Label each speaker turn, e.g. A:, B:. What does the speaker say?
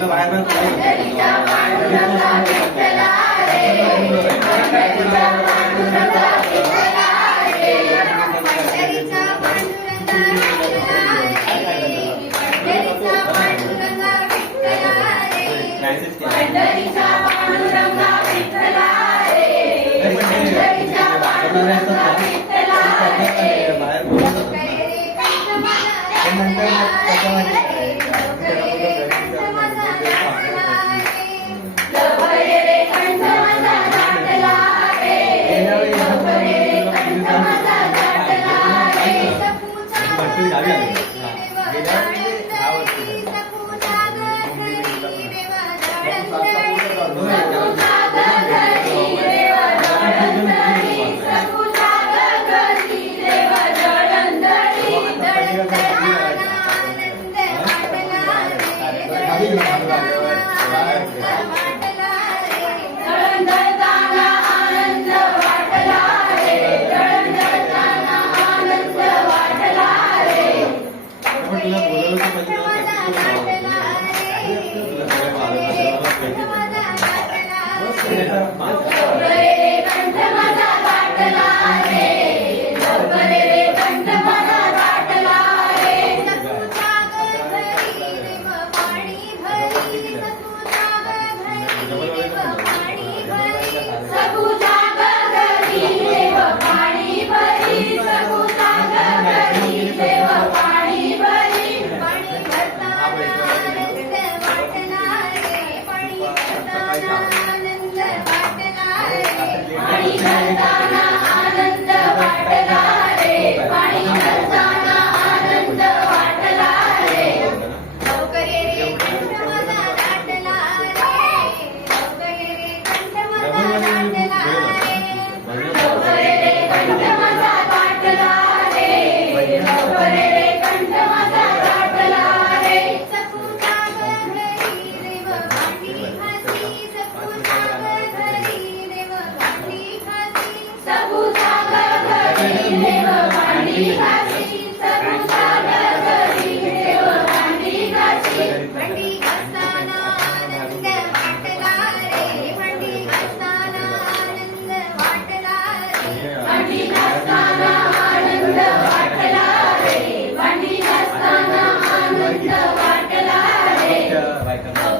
A: शिरडला
B: आणि
A: शिरडला Amen. like them.